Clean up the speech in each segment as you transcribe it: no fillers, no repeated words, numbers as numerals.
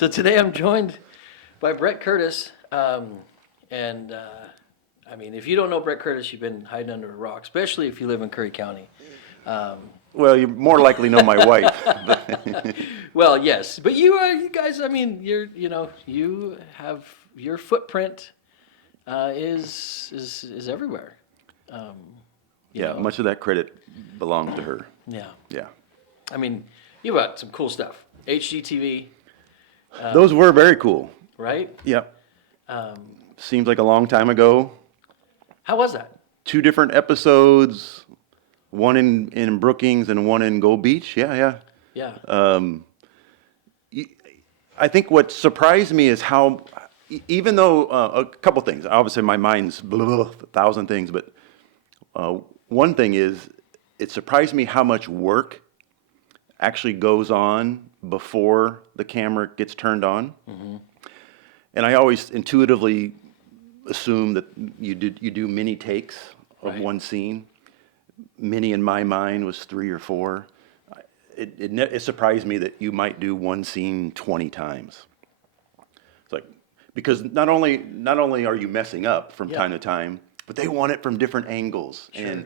So today I'm joined by Bret Curtis, and I mean, if you don't know Bret Curtis, you've been hiding under a rock, especially if you live in Curry County. Well, you more likely know my wife. Well, yes, but you guys, I mean, you have your footprint is everywhere. Yeah, much of that credit belongs to her. Yeah, Yeah. I mean, you've got some cool stuff. HGTV, Those were very cool. right? Yep. Seems like a long time ago. How was that? 2 different episodes, one in Brookings and one in Gold Beach. Yeah. Yeah. I think what surprised me is how, even though a couple things, obviously my mind's a thousand things, but one thing is it surprised me how much work actually goes on before the camera gets turned on. Mm-hmm. And I always intuitively assume that you do many takes of Right. one scene. Many in my mind was 3 or 4. It surprised me that you might do one scene 20 times. It's like, because not only are you messing up from time to time, but they want it from different angles. Sure.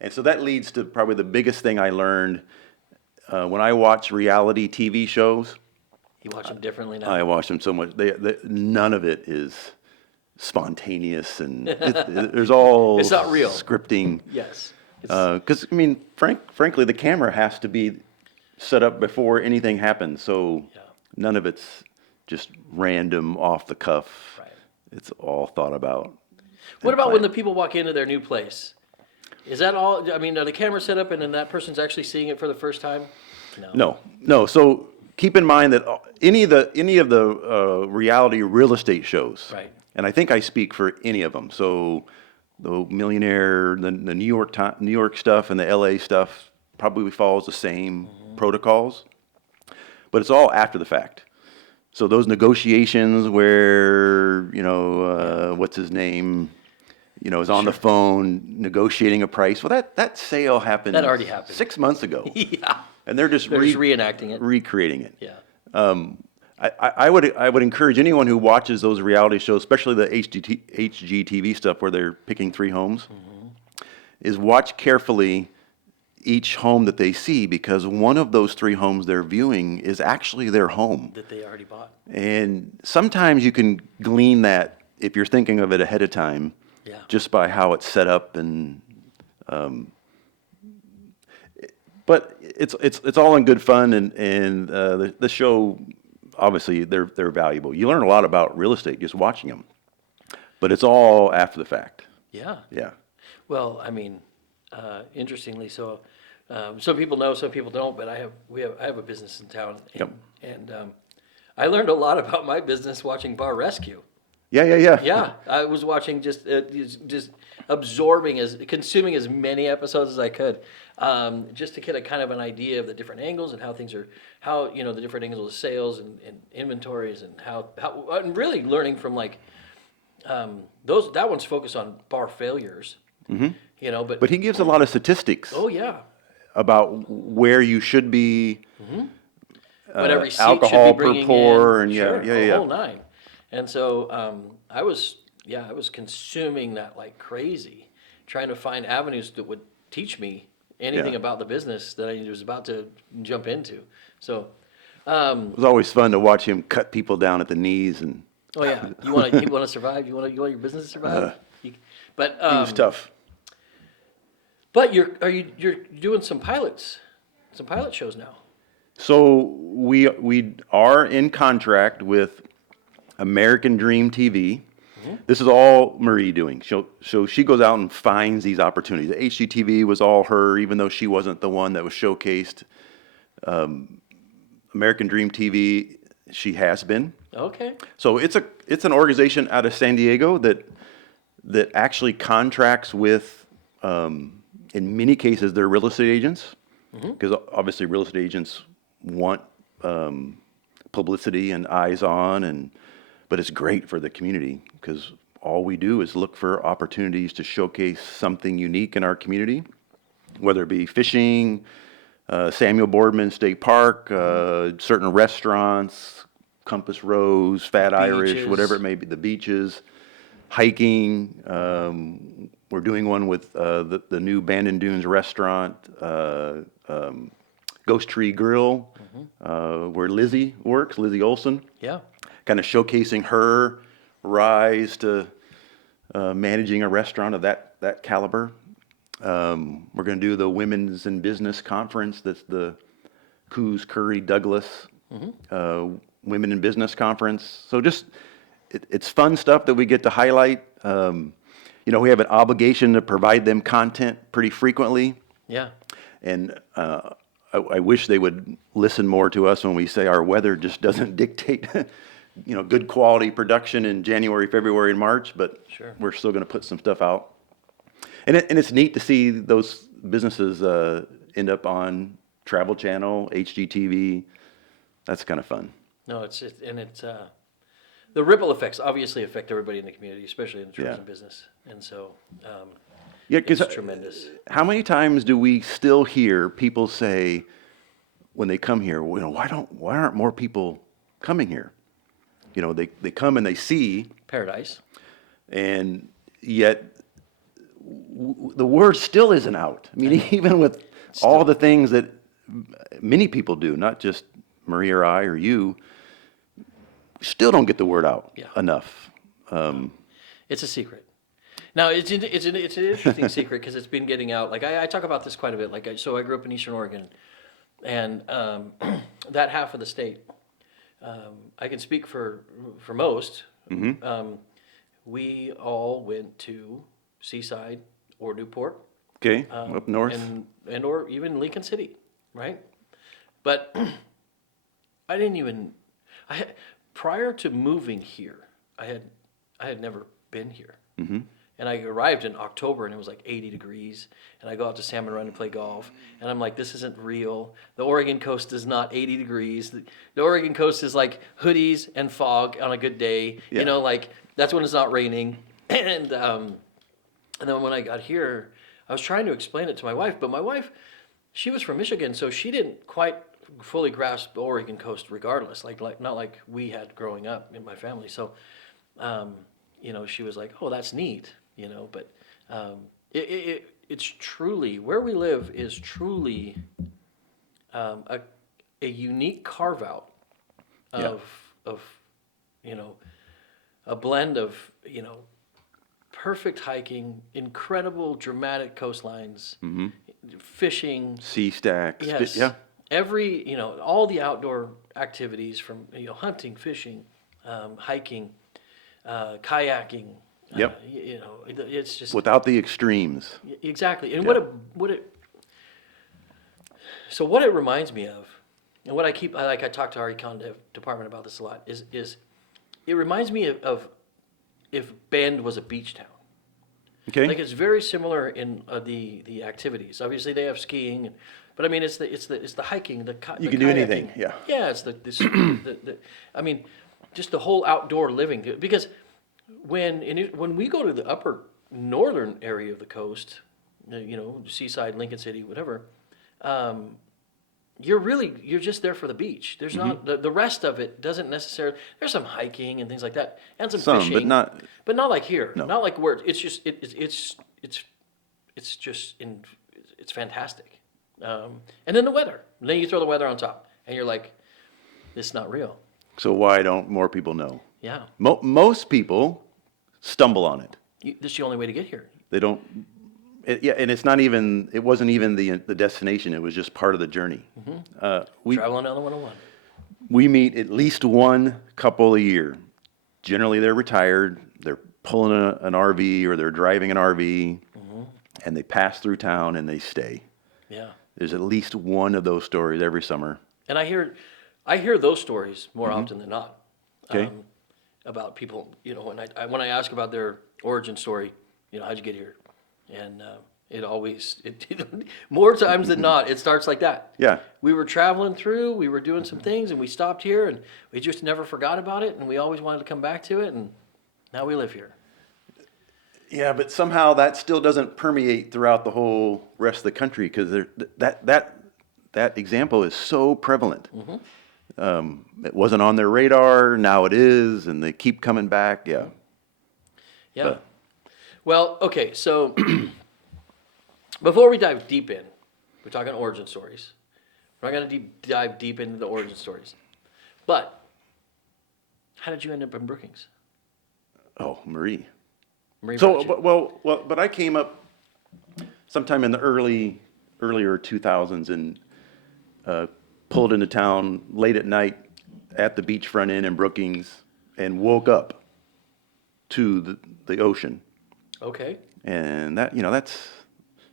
And so that leads to probably the biggest thing I learned when I watch reality TV shows. You watch them differently now. I watch them so much. None of it is spontaneous, and there's all It's not real. scripting. Yes. Because I mean, frankly, the camera has to be set up before anything happens, so none of it's just random, off the cuff. Right. It's all thought about. What about when the people walk into their new place? Is that all? I mean, are the cameras set up and then that person's actually seeing it for the first time? No. So keep in mind that any of the reality real estate shows, Right. and I think I speak for any of them. So the Millionaire, the New York stuff, and the LA stuff probably follows the same protocols, but it's all after the fact. So those negotiations where what's his name, is on the phone negotiating a price. Well, that sale happened. That already happened 6 months ago. Yeah. And they're just reenacting it. recreating it. Yeah. I would encourage anyone who watches those reality shows, especially the HGTV stuff where they're picking 3 homes, is watch carefully each home that they see, because one of those 3 homes they're viewing is actually their home. That they already bought. And sometimes you can glean that if you're thinking of it ahead of time, just by how it's set up and. But it's all in good fun, and the show, obviously they're valuable. You learn a lot about real estate just watching them, but it's all after the fact. Yeah. Yeah. Well, I mean, interestingly, so some people know, some people don't, but I have a business in town, and I learned a lot about my business watching Bar Rescue. Yeah. Yeah, I was watching just consuming as many episodes as I could, just to get a kind of an idea of the different angles and how things are, the different angles of sales and inventories, and how and really learning from that one's focused on bar failures, But he gives a lot of statistics. Oh yeah. About where you should be, What every seat alcohol should be per bringing pour, in. and Sure, yeah. the whole nine. And so I was consuming that like crazy, trying to find avenues that would teach me anything about the business that I was about to jump into. So It was always fun to watch him cut people down at the knees, and oh yeah, you want to survive. You want your business to survive. But he was tough. But you're doing some pilot shows now. So we are in contract with American Dream TV. This is all Marie doing. So she goes out and finds these opportunities. The HGTV was all her, even though she wasn't the one that was showcased. American Dream TV, she has been. Okay. So it's an organization out of San Diego that actually contracts with, in many cases, they're real estate agents, because obviously real estate agents want publicity and eyes on, but it's great for the community because all we do is look for opportunities to showcase something unique in our community, whether it be fishing, Samuel Boardman State Park, certain restaurants, Compass Rose, Fat Irish, Beaches. whatever it may be, the beaches, hiking. We're doing one with the new Bandon Dunes restaurant, Ghost Tree Grill, where Lizzie works, Lizzie Olson, Yeah. kind of showcasing her rise to managing a restaurant of that caliber. We're going to do the Women's in Business Conference. That's the Coos, Curry, Douglas Women in Business Conference. So just, it's fun stuff that we get to highlight. We have an obligation to provide them content pretty frequently. Yeah. And I wish they would listen more to us when we say our weather just doesn't dictate, good quality production in January, February, and March, but Sure. we're still going to put some stuff out. And it's neat to see those businesses end up on Travel Channel, HGTV. That's kind of fun. No, the ripple effects obviously affect everybody in the community, especially in the tourism business. And so, Yeah, because it's tremendous. how many times do we still hear people say when they come here, why aren't more people coming here? They come and they see, Paradise. and yet the word still isn't out. I mean, even with all the things that many people do, not just Marie or I or you, still don't get the word out enough. It's a secret. Now, it's an interesting secret because it's been getting out. Like, I talk about this quite a bit. So I grew up in Eastern Oregon, and that half of the state, I can speak for most. We all went to Seaside or Newport. Okay, up north. And or even Lincoln City, right? But I didn't even, prior to moving here, I had never been here. And I arrived in October and it was like 80 degrees. And I go out to Salmon Run and play golf. And I'm like, this isn't real. The Oregon coast is not 80 degrees. The Oregon coast is like hoodies and fog on a good day. Yeah. That's when it's not raining. And then when I got here, I was trying to explain it to my wife. But my wife, she was from Michigan, so she didn't quite fully grasp the Oregon coast regardless. Not like we had growing up in my family. So, she was like, oh, that's neat. But it's truly, where we live is truly a unique carve out of a blend of perfect hiking, incredible dramatic coastlines, fishing, Sea stacks. yes, Yeah. every all the outdoor activities from hunting, fishing, hiking, kayaking. Yep. It's just Without the extremes. exactly. And Yeah. what it reminds me of, and what I talk to our econ department about this a lot, is it reminds me of if Bend was a beach town. Okay. Like, it's very similar in the activities. Obviously, they have skiing, but I mean, it's the hiking, You can do anything, yeah. Yeah, it's I mean, just the whole outdoor living. Because when we go to the upper northern area of the coast, Seaside, Lincoln City, whatever, you're just there for the beach. There's not the rest of it doesn't necessarily. There's some hiking and things like that, and some fishing, but not like here. No. Not like where it's just it's fantastic. And then the weather. And then you throw the weather on top, and you're like, this is not real. So why don't more people know? Yeah, Most people stumble on it. this is the only way to get here. They don't. And it's not even. It wasn't even the destination. It was just part of the journey. Traveling down the 101. We meet at least one couple a year. Generally, they're retired. They're pulling an RV or they're driving an RV, and they pass through town and they stay. Yeah, There's at least one of those stories every summer. and I hear those stories more often than not. Okay. About people, when I ask about their origin story, how'd you get here? And it always, more times than not, it starts like that. Yeah. We were traveling through, we were doing some things, and we stopped here, and we just never forgot about it, and we always wanted to come back to it, and now we live here. Yeah, but somehow that still doesn't permeate throughout the whole rest of the country because that example is so prevalent. It wasn't on their radar. Now it is, and they keep coming back. Yeah. Yeah. But- Well, okay, so before we dive deep in, we're talking origin stories. We're not going to dive deep into the origin stories. But how did you end up in Brookings? Oh, Marie. Marie So, brought you. but I came up sometime in the earlier 2000s and pulled into town late at night at the beachfront inn in Brookings and woke up to the ocean. Okay. And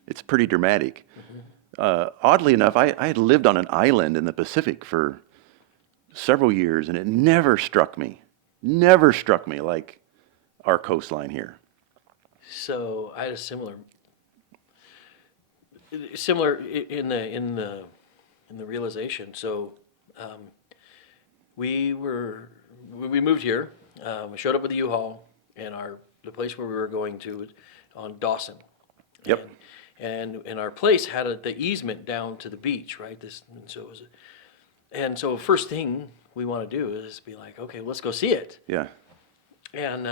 it's pretty dramatic. Oddly enough, I had lived on an island in the Pacific for several years, and it never struck me like our coastline here. So I had a similar in the realization. So we moved here. We showed up with the U-Haul and the place where we were going to was on Dawson. Yep. And our place had the easement down to the beach, right? So first thing we want to do is be like, okay, let's go see it. Yeah. And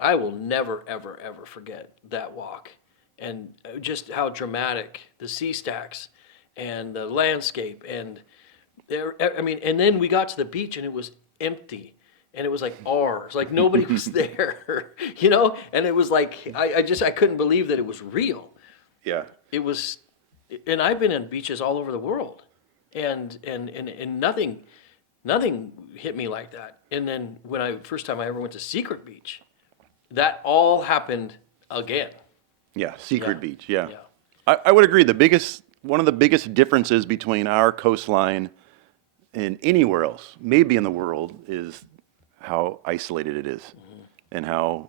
I will never, ever, ever forget that walk and just how dramatic the sea stacks and the landscape and and then we got to the beach and it was empty and it was like ours, like nobody was there, and it was like I couldn't believe that it was real. Yeah. It was, and I've been in beaches all over the world, and nothing hit me like that. And then first time I ever went to Secret Beach, that all happened again. Yeah. Secret Yeah. Beach. Yeah. Yeah. I would agree. One of the biggest differences between our coastline and anywhere else, maybe in the world, is how isolated it is, and how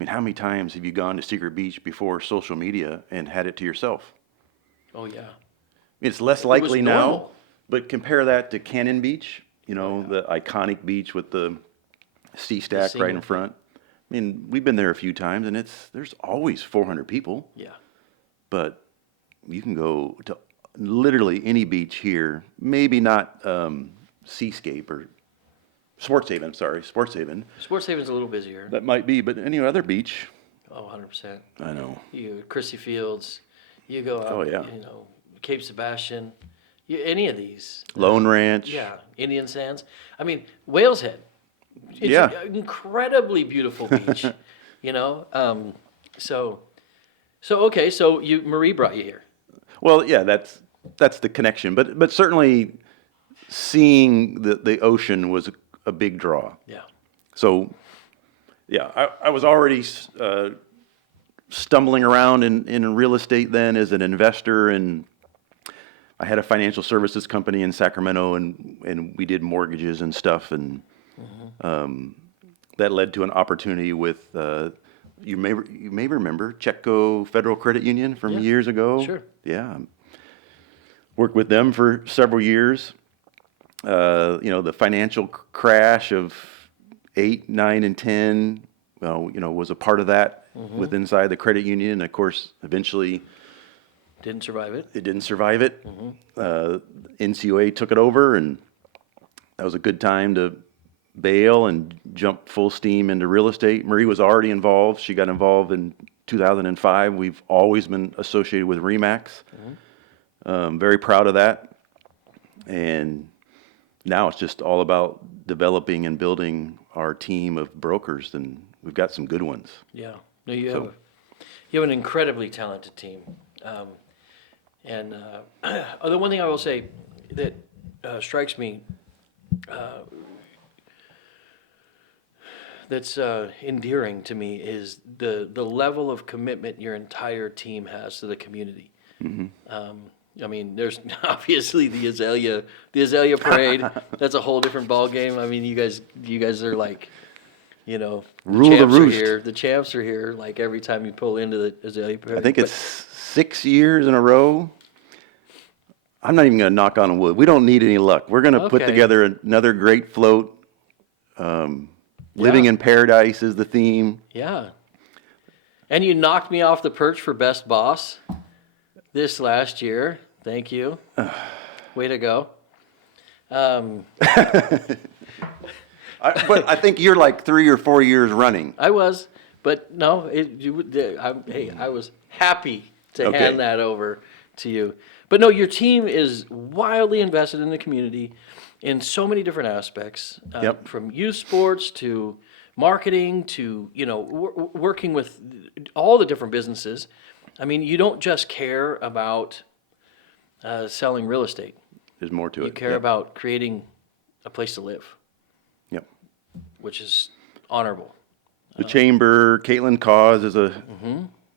many times have you gone to Secret Beach before social media and had it to yourself? Oh yeah. It's less It was likely now, normal. but compare that to Cannon Beach, the iconic beach with the sea stack right in single- front. We've been there a few times, and there's always 400 people, Yeah. but you can go to literally any beach here, maybe not Seascape or Sports Haven, Sports Haven. Sports Haven's a little busier. That might be, but any other beach, Oh, 100%. I know. You Chrissy Fields, you go out, Oh, yeah. Cape Sebastian, any of these. Lone Ranch. Yeah, Indian Sands. Whale's Head. It's Yeah. an incredibly beautiful beach, So okay, so Marie brought you here. Well, yeah, that's the connection, but certainly seeing the ocean was a big draw. Yeah. So, yeah, I was already stumbling around in real estate then as an investor, and I had a financial services company in Sacramento, and we did mortgages and stuff, and that led to an opportunity with you may remember Chetco Federal Credit Union from Yeah, years ago. sure. Yeah, worked with them for several years. The financial crash of 8, 9, and 10, was a part of that with inside the credit union. And of course, eventually Didn't survive it. it didn't survive it. NCOA took it over, and that was a good time to bail and jump full steam into real estate. Marie was already involved. She got involved in 2005. We've always been associated with RE/MAX. Very proud of that. And now it's just all about developing and building our team of brokers, and we've got some good ones. Yeah. No, you have an incredibly talented team. The one thing I will say that strikes me that's endearing to me is the level of commitment your entire team has to the community. There's obviously the Azalea Parade. That's a whole different ball game. You guys are like, the Rule the champs are roost. here. The champs are here. Like every time you pull into the Azalea Parade. I think it's 6 years in a row. I'm not even going to knock on wood. We don't need any luck. We're going to put Okay. together another great float. Living Yeah. in Paradise is the theme. Yeah. And you knocked me off the perch for best boss this last year. Thank you. Way to go. But I think you're like 3 or 4 years running. I was, but no, I was happy to Okay. hand that over to you. But no, your team is wildly invested in the community in so many different aspects, Yep. from youth sports to marketing to, working with all the different businesses. I mean, you don't just care about selling real estate. There's more to it. You care Yep. about creating a place to live, Yep. which is honorable. The chamber, Caitlin Cause is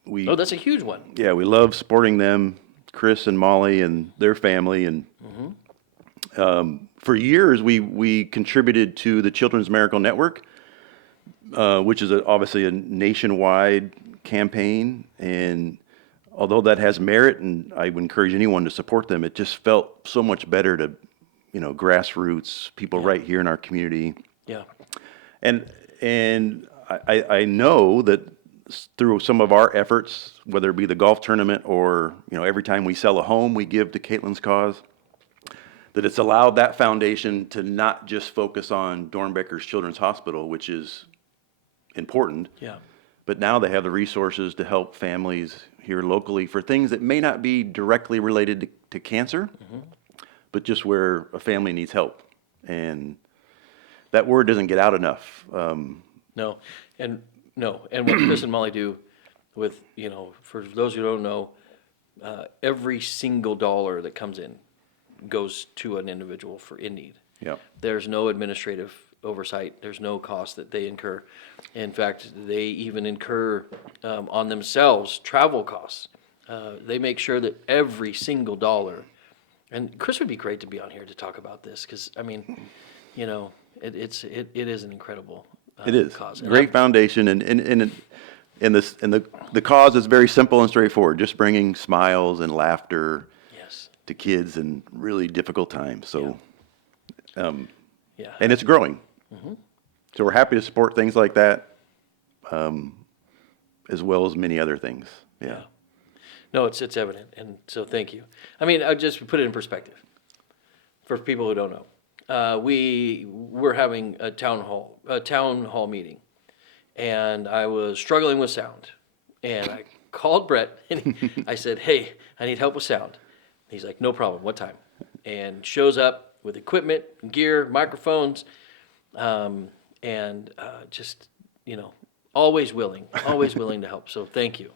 we Oh, that's a huge one. yeah, we love supporting them, Chris and Molly and their family, and for years we contributed to the Children's Miracle Network, which is obviously a nationwide campaign, and although that has merit, and I would encourage anyone to support them, it just felt so much better to, grassroots people right here in our community. Yeah. And I know that through some of our efforts, whether it be the golf tournament or, every time we sell a home, we give to Caitlin's Cause, that it's allowed that foundation to not just focus on Dornbecker's Children's Hospital, which is important, Yeah. but now they have the resources to help families here locally for things that may not be directly related to cancer, but just where a family needs help. And that word doesn't get out enough. No, and what Chris and Molly do with, for those who don't know, every single dollar that comes in goes to an individual in need. Yeah. There's no administrative oversight. There's no cost that they incur. In fact, they even incur on themselves travel costs. They make sure that every single dollar, and Chris would be great to be on here to talk about this because, I mean, it is an incredible It is cause. great foundation, and the cause is very simple and straightforward. Just bringing smiles and laughter Yes. to kids in really difficult times. So, Yeah. and it's growing. So we're happy to support things like that, as well as many other things. Yeah. No, it's evident, and so thank you. I mean, I just put it in perspective for people who don't know. We're having a town hall meeting, and I was struggling with sound, and I called Bret and I said, "Hey, I need help with sound." He's like, "No problem. What time?" And shows up with equipment, gear, microphones, and just always willing to help. So thank you.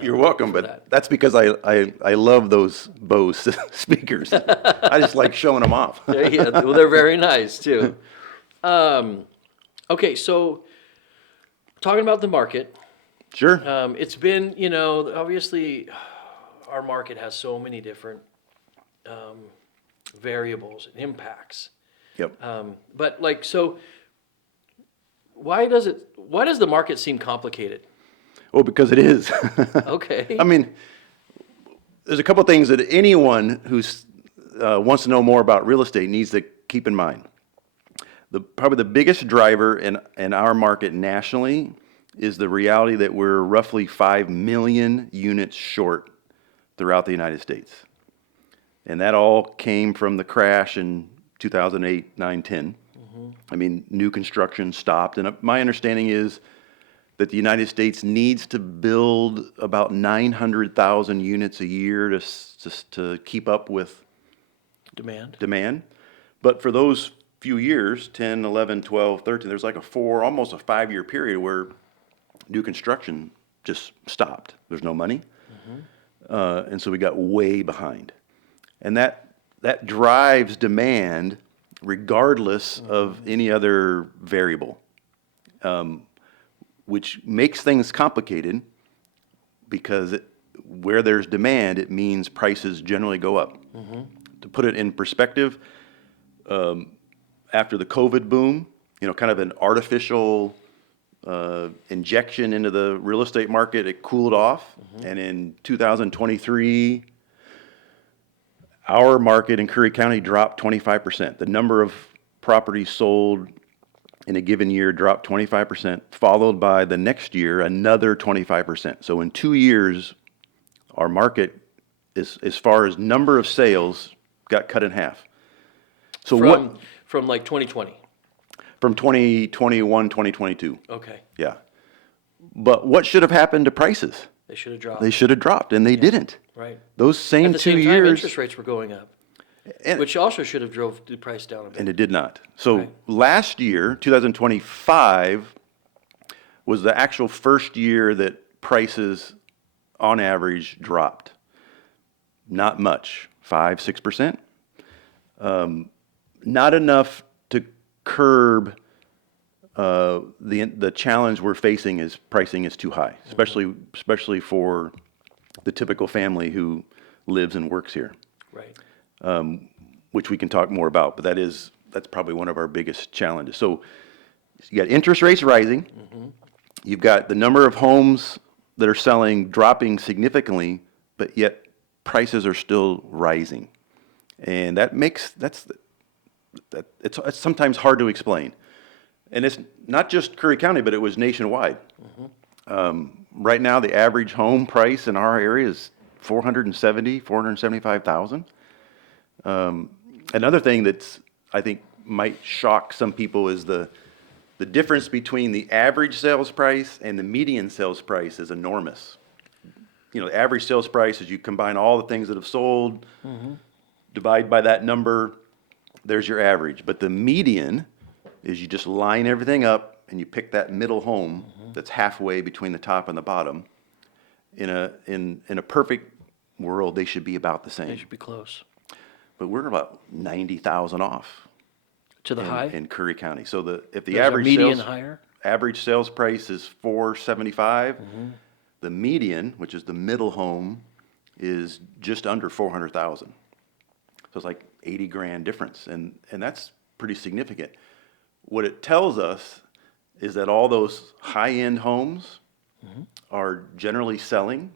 You're welcome, for but that. that's because I love those Bose speakers. I just like showing them off. Yeah, well, they're very nice too. Okay, so talking about the market, Sure. it's been, obviously our market has so many different variables and impacts. Yep. But so why does the market seem complicated? Well, because it is. Okay. I mean, there's a couple things that anyone who wants to know more about real estate needs to keep in mind. Probably the biggest driver in our market nationally is the reality that we're roughly 5 million units short throughout the United States. And that all came from the crash in 2008, 9, 10. I mean, new construction stopped. And my understanding is that the United States needs to build about 900,000 units a year to keep up with demand. But for those few years, 10, 11, 12, 13, there's like almost a 5-year period where new construction just stopped. There's no money. And so we got way behind. And that drives demand regardless of any other variable, which makes things complicated because where there's demand, it means prices generally go up. To put it in perspective, after the COVID boom, kind of an artificial injection into the real estate market, it cooled off. And in 2023, our market in Curry County dropped 25%. The number of properties sold in a given year dropped 25%, followed by the next year another 25%. So in 2 years, our market, as far as number of sales, got cut in half. So from like 2020. from 2021, 2022. Okay. Yeah. But what should have happened to prices? They should have dropped. They should have dropped, and they didn't. Right. Those At same the 2 same time, years, interest rates were going up, and, which also should have drove the price down a bit. and it did not. So Right. last year, 2025, was the actual first year that prices on average dropped. Not much, 5, 6%. Not enough to curb the challenge we're facing is pricing is too high, especially for the typical family who lives and works here, Right. which we can talk more about. But that's probably one of our biggest challenges. So you got interest rates rising. You've got the number of homes that are selling dropping significantly, but yet prices are still rising, and it's sometimes hard to explain. And it's not just Curry County, but it was nationwide. Right now, the average home price in our area is $475,000. Another thing that's I think might shock some people is the difference between the average sales price and the median sales price is enormous. The average sales price is you combine all the things that have sold, divide by that number, there's your average. But the median is you just line everything up and you pick that middle home that's halfway between the top and the bottom. In a perfect world, they should be about the They same. should be close But we're about 90,000 off to the high. in Curry County. So if the There's a average median sales higher. average sales price is 475, the median, which is the middle home, is just under 400,000. So it's like 80 grand difference, and that's pretty significant. What it tells us is that all those high-end homes are generally selling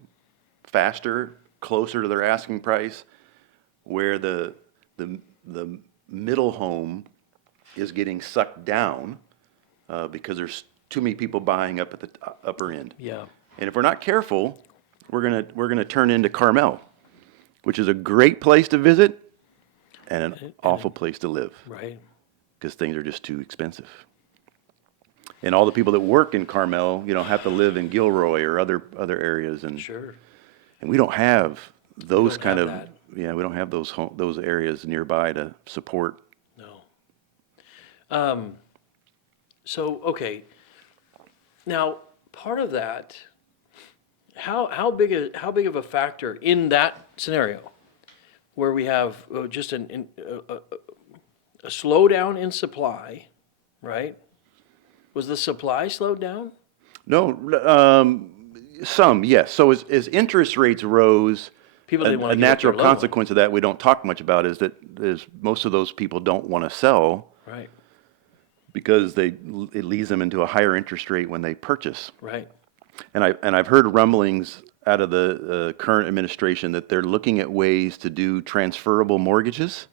faster, closer to their asking price, where the middle home is getting sucked down because there's too many people buying up at the upper end. Yeah. And if we're not careful, we're gonna turn into Carmel, which is a great place to visit and an awful place to live Right. because things are just too expensive. And all the people that work in Carmel, have to live in Gilroy or other areas, and Sure. we don't have those don't kind have of that. we don't have those areas nearby to support. No. So okay. Now, part of that, how big of a factor in that scenario, where we have just a slowdown in supply, right? Was the supply slowed down? No, some yes. So as interest rates rose, People didn't want a to give up natural their loan. consequence of that we don't talk much about is that most of those people don't want to sell Right. because it leads them into a higher interest rate when they purchase. Right. And I've heard rumblings out of the current administration that they're looking at ways to do transferable mortgages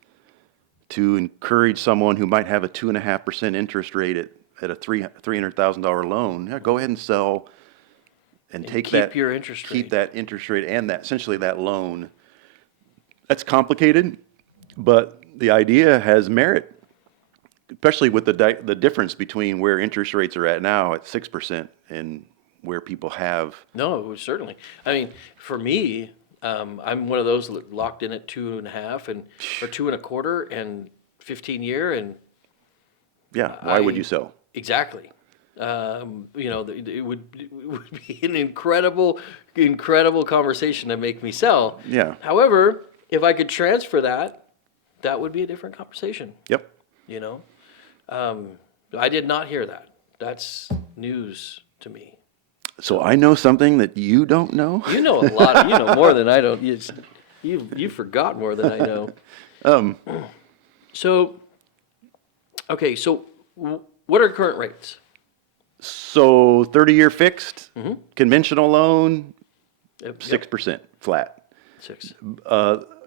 to encourage someone who might have a 2.5% interest rate at a $300,000 loan. Yeah, go ahead and sell and take keep your interest keep rate. that interest rate and that essentially that loan. That's complicated, but the idea has merit, especially with the difference between where interest rates are at now at 6% and where people have. No, certainly. I mean, for me, I'm one of those locked in at 2.5 or 2.25 and 15-year, and Yeah, why would you sell? exactly. It would be an incredible conversation to make me sell. Yeah. However, if I could transfer that would be a different conversation. Yep. I did not hear that. That's news to me. So I know something that you don't know. You know a lot. You know more than I don't. You forgot more than I know. So, okay. So, what are current rates? So 30-year fixed, conventional loan, Yep, 6% flat. 6.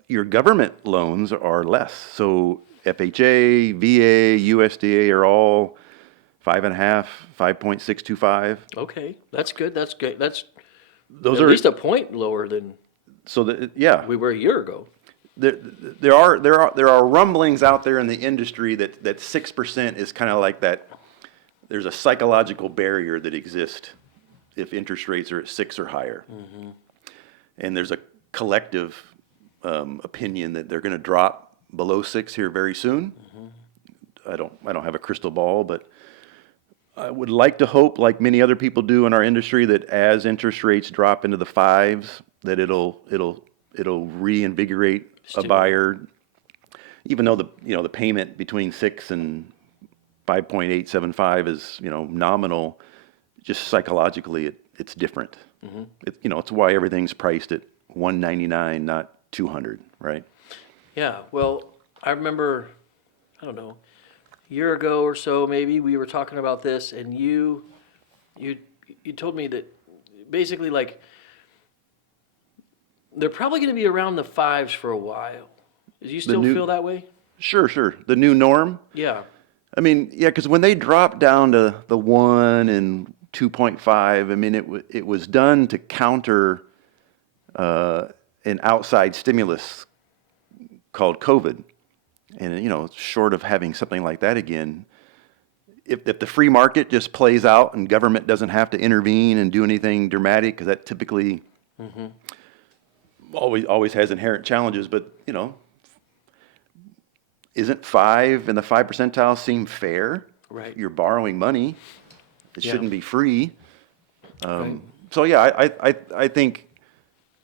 Your government loans are less. So FHA, VA, USDA are all 5.5, 5.625. Okay, that's good. That's good. That's Those at are least a point lower than so that yeah. we were a year ago. there are rumblings out there in the industry that 6% is kind of like that. There's a psychological barrier that exists if interest rates are at 6 or higher, and there's a collective opinion that they're going to drop below 6 here very soon. I don't have a crystal ball, but I would like to hope, like many other people do in our industry, that as interest rates drop into the 5s, that it'll reinvigorate a buyer, even though the payment between 6 and 5.875 is nominal. Just psychologically, it's different. It's why everything's priced at $199, not $200, right? Yeah. Well, I remember, I don't know, a year ago or so, maybe we were talking about this, and you told me that basically, like, they're probably going to be around the 5s for a while. Do you still feel that way? Sure. The new norm. Yeah. I mean, yeah, because when they dropped down to the 1 and 2.5, I mean, it was done to counter an outside stimulus called COVID. And, short of having something like that again, if the free market just plays out and government doesn't have to intervene and do anything dramatic, because that typically always has inherent challenges, but, isn't 5 in the 5 percentile seem fair? Right. You're borrowing money. It shouldn't be free. Right. So yeah, I think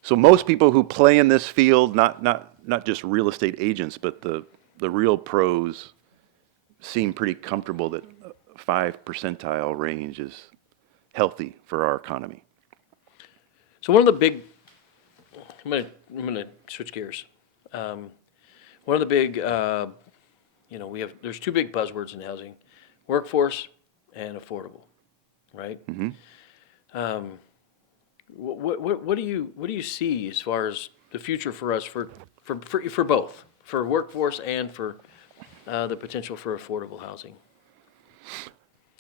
so. Most people who play in this field, not just real estate agents, but the real pros, seem pretty comfortable that 5 percentile range is healthy for our economy. So one of the big, I'm gonna switch gears. One of the big, there's two big buzzwords in housing: workforce and affordable, right? What do you see as far as the future for us for both, for workforce and for the potential for affordable housing?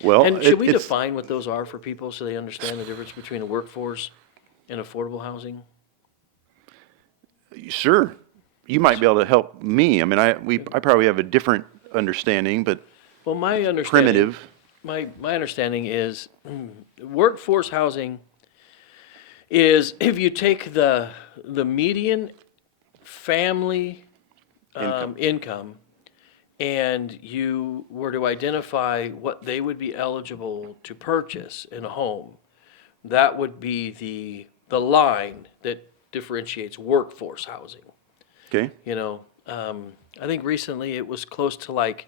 Well, And should we define what those are for people so they understand the difference between a workforce and affordable housing? Sure. You might be able to help me. I mean, I probably have a different understanding, but Well, my understanding, primitive. my understanding is workforce housing is if you take the median family income and you were to identify what they would be eligible to purchase in a home, that would be the line that differentiates workforce housing. Okay. I think recently it was close to, like,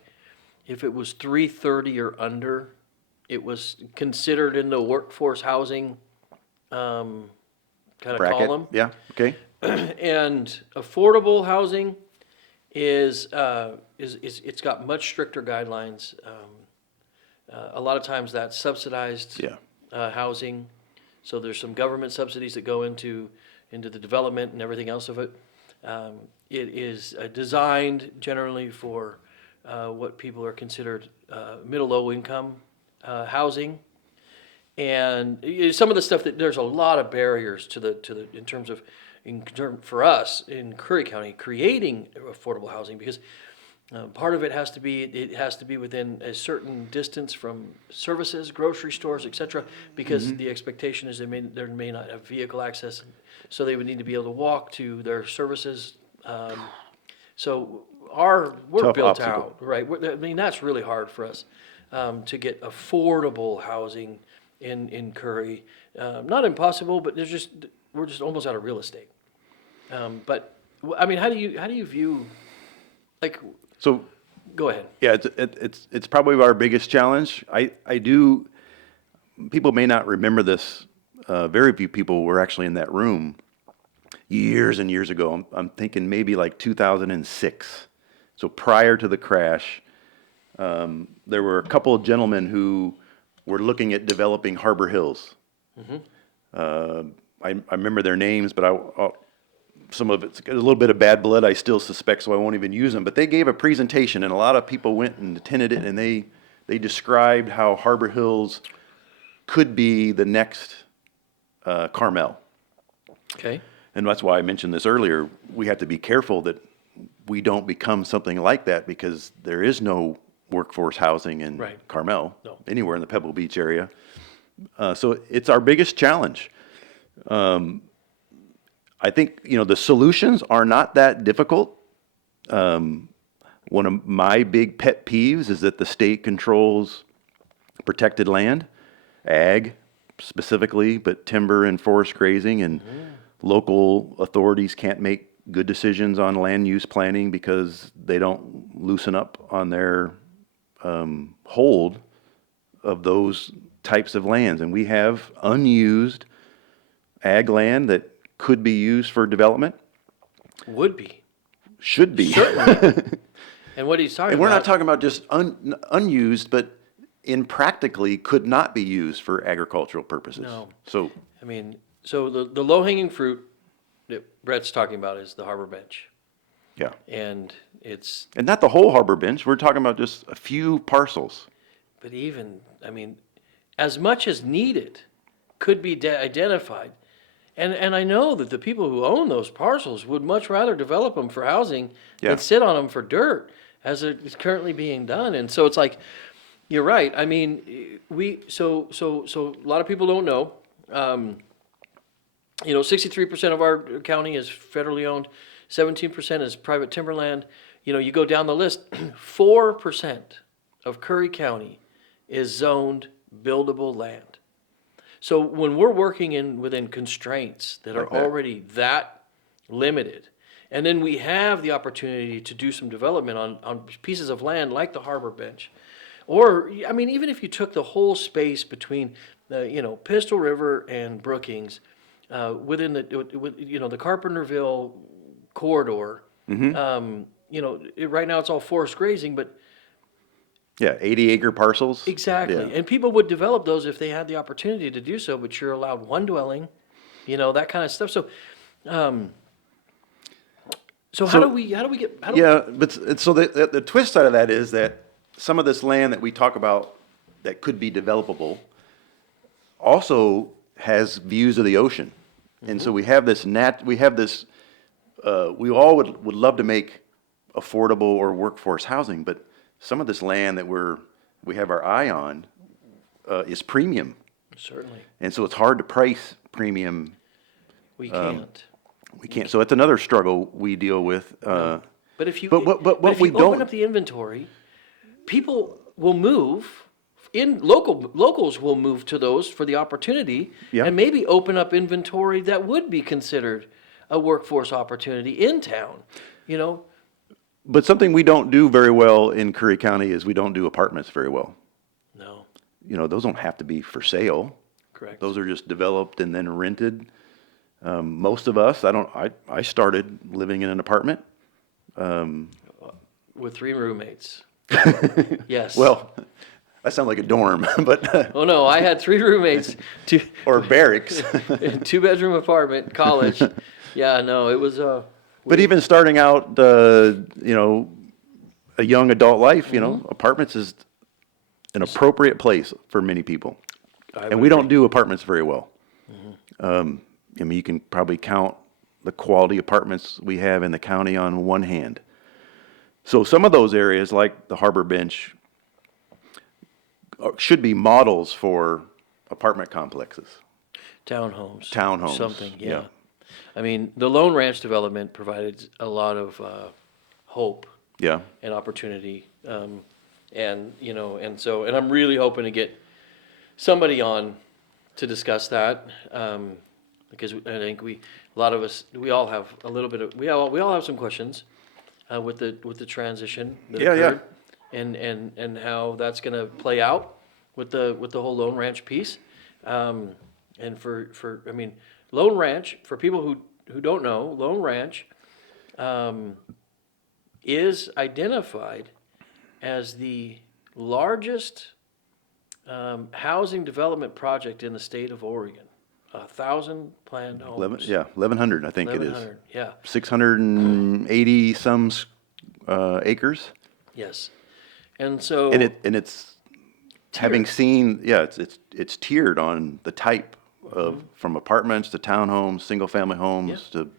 if it was 330 or under, it was considered in the workforce housing kind of Bracket. column. Yeah. Okay. And affordable housing is it's got much stricter guidelines. A lot of times that's subsidized housing, so there's some government subsidies that go into the development and everything else of it. It is designed generally for what people are considered middle-low income housing, and some of the stuff that there's a lot of barriers to the in terms of for us in Curry County creating affordable housing, because part of it has to be within a certain distance from services, grocery stores, etc. Because the expectation is there may not have vehicle access, so they would need to be able to walk to their services. So we're Tough built obstacle. out, right? I mean, that's really hard for us to get affordable housing in Curry. Not impossible, but we're just almost out of real estate. But I mean, how do you view, like? So Go ahead. yeah, it's probably our biggest challenge. People may not remember this. Very few people were actually in that room years and years ago. I'm thinking maybe like 2006. So prior to the crash, there were a couple of gentlemen who were looking at developing Harbor Hills. I remember their names, but some of it's a little bit of bad blood I still suspect, so I won't even use them. But they gave a presentation, and a lot of people went and attended it, and they described how Harbor Hills could be the next Carmel. Okay. And that's why I mentioned this earlier. We have to be careful that we don't become something like that, because there is no workforce housing in Right. Carmel, No. anywhere in the Pebble Beach area. So it's our biggest challenge. I think, the solutions are not that difficult. One of my big pet peeves is that the state controls protected land, ag specifically, but timber and forest grazing, and local authorities can't make good decisions on land use planning because they don't loosen up on their hold of those types of lands. And we have unused ag land that could be used for development, Would be. should be. Certainly. And what he's talking And we're about. not talking about just unused, but practically could not be used for agricultural purposes. No. So, I mean, so the low-hanging fruit that Brett's talking about is the harbor bench. yeah. And it's, And not the whole harbor bench. We're talking about just a few parcels. but even, I mean, as much as needed could be identified. And I know that the people who own those parcels would much rather develop them for housing Yeah. than sit on them for dirt, as it is currently being done. And so it's like, you're right. I mean, so a lot of people don't know. 63% of our county is federally owned, 17% is private timberland. You go down the list, 4% of Curry County is zoned buildable land. So when we're working within constraints that are Like that. already that limited, and then we have the opportunity to do some development on pieces of land like the harbor bench, or, I mean, even if you took the whole space between, Pistol River and Brookings, within the Carpenterville corridor, right now it's all forest grazing, but Yeah, 80-acre parcels. exactly. Yeah. And people would develop those if they had the opportunity to do so, but you're allowed one dwelling, that kind of stuff. So, how do we get, Yeah, but so the twist side of that is that some of this land that we talk about that could be developable also has views of the ocean. And so we have this, we all would love to make affordable or workforce housing, but some of this land that we have our eye on is premium. certainly, And so it's hard to price premium. we can't. We can't, so it's another struggle we deal with. But if you, But what if we you open don't- up the inventory, people will move. Locals will move to those for the opportunity, Yeah. and maybe open up inventory that would be considered a workforce opportunity in town. But something we don't do very well in Curry County is we don't do apartments very well. No, Those don't have to be for sale. correct. Those are just developed and then rented. Most of us, I started living in an apartment. With 3 roommates. Yes. Well, that sounds like a dorm, but, Oh no, I had 3 roommates, or barracks. 2-bedroom apartment, college. Yeah, no, it was But even starting out, a young adult life, apartments is an appropriate place for many people. And we don't do apartments very well. You can probably count the quality apartments we have in the county on one hand. So some of those areas, like the Harbor Bench, should be models for apartment complexes. townhomes. Townhomes, Something, yeah. yeah. I mean, the Lone Ranch development provided a lot of hope Yeah, and opportunity. And I'm really hoping to get somebody on to discuss that. Because I think we all have a little bit of, we all have some questions with the transition that Yeah, yeah. occurred, and how that's going to play out with the whole Lone Ranch piece. And I mean, Lone Ranch, for people who don't know, Lone Ranch is identified as the largest housing development project in the state of Oregon. 1,000 planned homes. 1,100, I think it is. 1,100, yeah, 680 some acres. yes. And so, And it's having seen, it's tiered on the type of, from apartments to townhomes, single family homes to,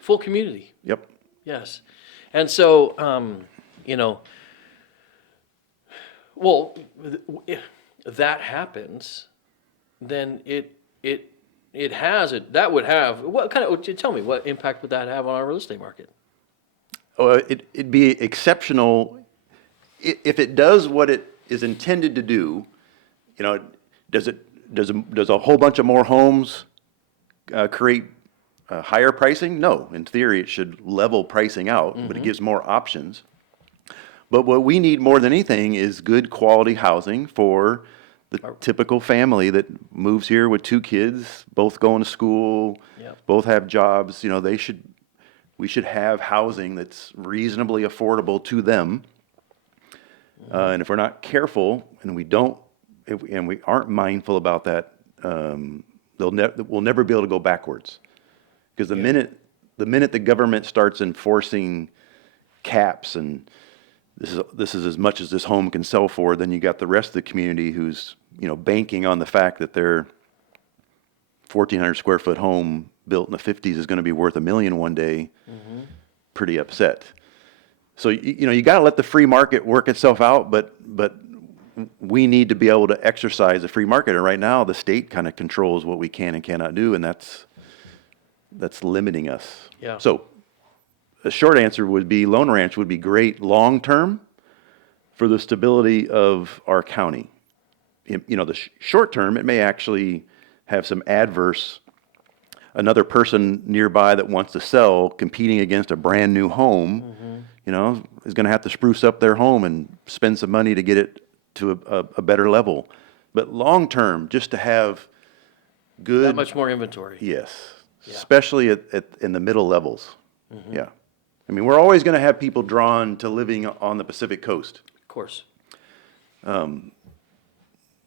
full community, yep. yes. And so, well, if that happens, then that would have, what kind of, tell me, what impact would that have on our real estate market? It'd be exceptional if it does what it is intended to do. Does a whole bunch of more homes create higher pricing? No, in theory, it should level pricing out, but it gives more options. But what we need more than anything is good quality housing for the typical family that moves here with 2 kids, both going to school, Yep. both have jobs. We should have housing that's reasonably affordable to them. And if we're not careful and we aren't mindful about that, we'll never be able to go backwards. Because the minute the government starts enforcing caps and this is as much as this home can sell for, then you got the rest of the community who's banking on the fact that their 1,400 square foot home built in the 50s is going to be worth $1 million one day. Pretty upset. So you got to let the free market work itself out, but we need to be able to exercise the free market. And right now, the state kind of controls what we can and cannot do, and that's limiting us. Yeah. So a short answer would be Lone Ranch would be great long term for the stability of our county. The short term, it may actually have some adverse. Another person nearby that wants to sell, competing against a brand new home, is going to have to spruce up their home and spend some money to get it to a better level. But long term, just to have good. That much more inventory. Yes, Yeah. especially in the middle levels. Yeah, I mean, we're always going to have people drawn to living on the Pacific Coast. Of course.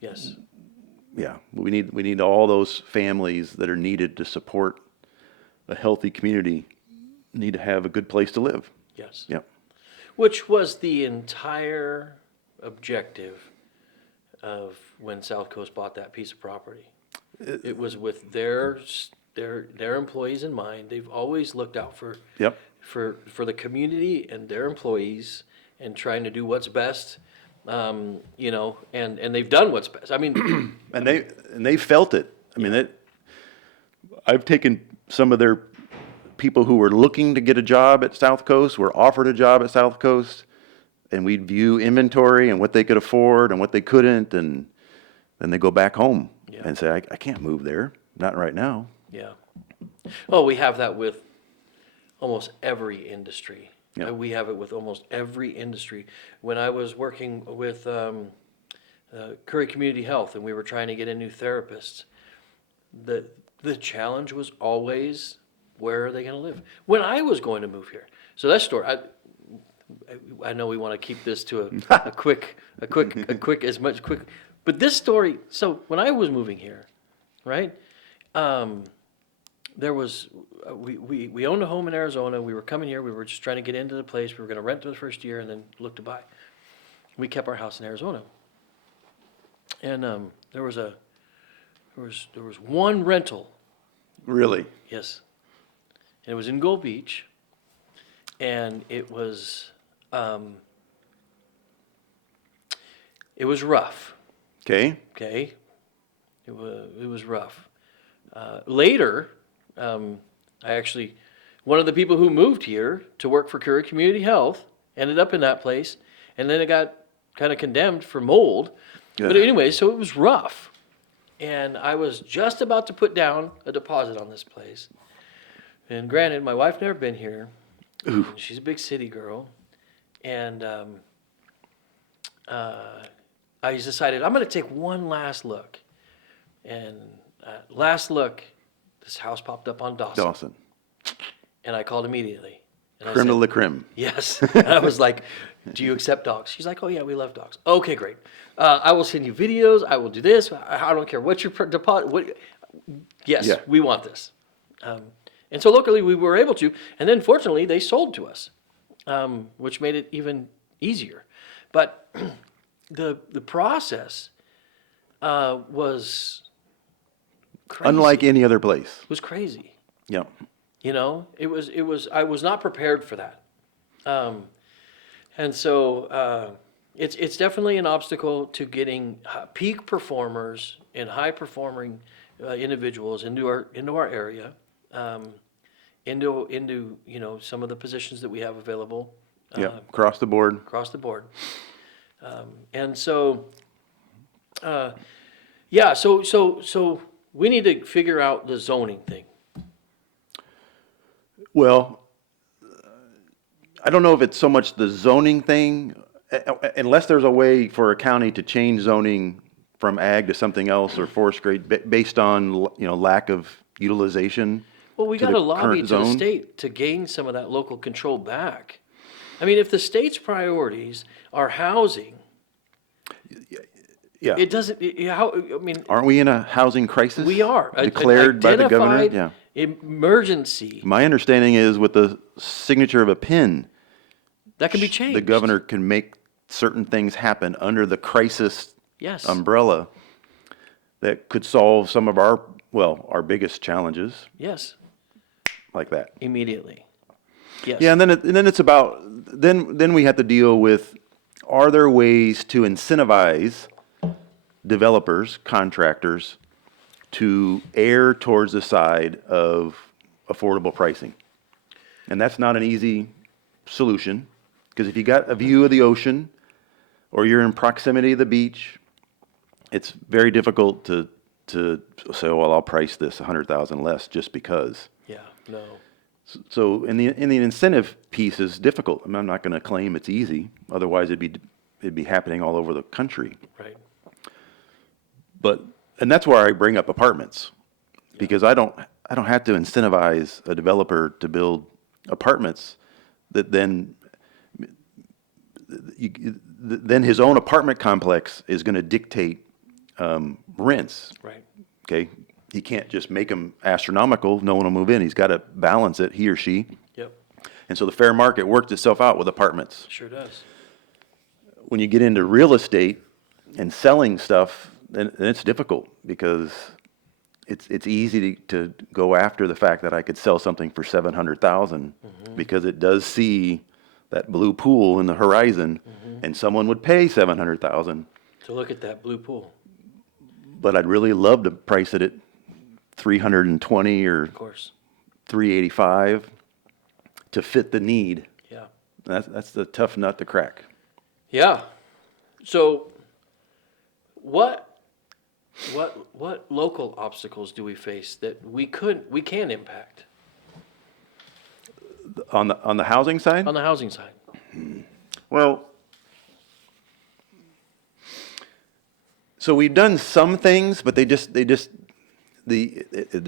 Yes. Yeah, we need all those families that are needed to support a healthy community need to have a good place to live. Yes. Yeah. Which was the entire objective of when South Coast bought that piece of property. It was with their employees in mind. They've always looked out for Yep. for the community and their employees and trying to do what's best. And they've done what's best. I mean, And they felt it. I mean, I've taken some of their people who were looking to get a job at South Coast, were offered a job at South Coast, and we'd view inventory and what they could afford and what they couldn't, and then they go back home and say, I can't move there, not right now. yeah. Oh, we have that with almost every industry. Yeah. We have it with almost every industry. When I was working with Curry Community Health and we were trying to get a new therapist, the challenge was always, where are they going to live? When I was going to move here. So that story, I know we want to keep this to a quick, but this story, so when I was moving here, right? There was, we owned a home in Arizona. We were coming here. We were just trying to get into the place. We were going to rent for the first year and then look to buy. We kept our house in Arizona. And there was one rental. Really? Yes. And it was in Gold Beach. And it was rough. Okay. Okay. It was rough. Later, one of the people who moved here to work for Curry Community Health ended up in that place, and then it got kind of condemned for mold. Yeah. But anyway, so it was rough. And I was just about to put down a deposit on this place. And granted, my wife never been here. Ooh. She's a big city girl. And I decided I'm going to take one last look. And last look, this house popped up on Dawson. And I called immediately. And Creme de la creme. yes. And I was like, do you accept dogs? She's like, oh, yeah, we love dogs. Okay, great. I will send you videos. I will do this. I don't care. What's your deposit? Yes, Yeah. we want this. And so locally we were able to. And then fortunately they sold to us, which made it even easier. But the process was crazy. Unlike any other place. It was crazy. Yep. You know, it was, I was not prepared for that. And so it's definitely an obstacle to getting peak performers and high performing individuals into our area, into some of the positions that we have available Yeah, across the board. across the board. And so, yeah, so we need to figure out the zoning thing. Well, I don't know if it's so much the zoning thing, unless there's a way for a county to change zoning from ag to something else or forest grade based on, lack of utilization. Well, we to got the to lobby current to the zone. state to gain some of that local control back. I mean, if the state's priorities are housing, Yeah. it doesn't, how, I mean, Aren't we in a housing crisis? we are. Declared by the governor? Identified Yeah. emergency, My understanding is with the signature of a pin, that can be changed. the governor can make certain things happen under the crisis Yes. umbrella that could solve some of our biggest challenges Yes, like that. immediately. Yes. Yeah, and then it's about, then we have to deal with, are there ways to incentivize developers, contractors, to err towards the side of affordable pricing? And that's not an easy solution, because if you got a view of the ocean, or you're in proximity of the beach, it's very difficult to say, well, I'll price this 100,000 less just because. Yeah, no. So in the incentive piece is difficult. I mean, I'm not going to claim it's easy. Otherwise, it'd be happening all over the country. Right. And that's where I bring up apartments, because I don't have to incentivize a developer to build apartments that then his own apartment complex is going to dictate rents. Right. Okay, he can't just make them astronomical. No one will move in. He's got to balance it, he or she. Yep. And so the fair market works itself out with apartments. Sure does. When you get into real estate and selling stuff, then it's difficult, because it's easy to go after the fact that I could sell something for 700,000 because it does see that blue pool in the horizon, and someone would pay 700,000. To look at that blue pool, But I'd really love to price it at 320 or of course. 385 to fit the need. Yeah. That's the tough nut to crack. Yeah. So, what local obstacles do we face that we can impact On the housing side? on the housing side? Well, so we've done some things, but they're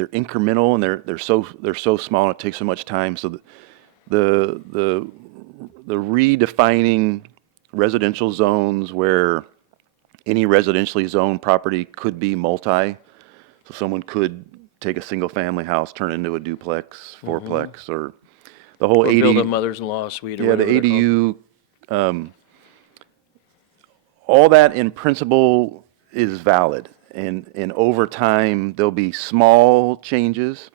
incremental, and they're so small, and it takes so much time. So the redefining residential zones where any residentially zoned property could be multi, so someone could take a single family house, turn it into a duplex, fourplex, or the whole Or ADU. build a mother's-in-law suite or Yeah, the whatever they're called. ADU, all that in principle is valid. And over time, there'll be small changes.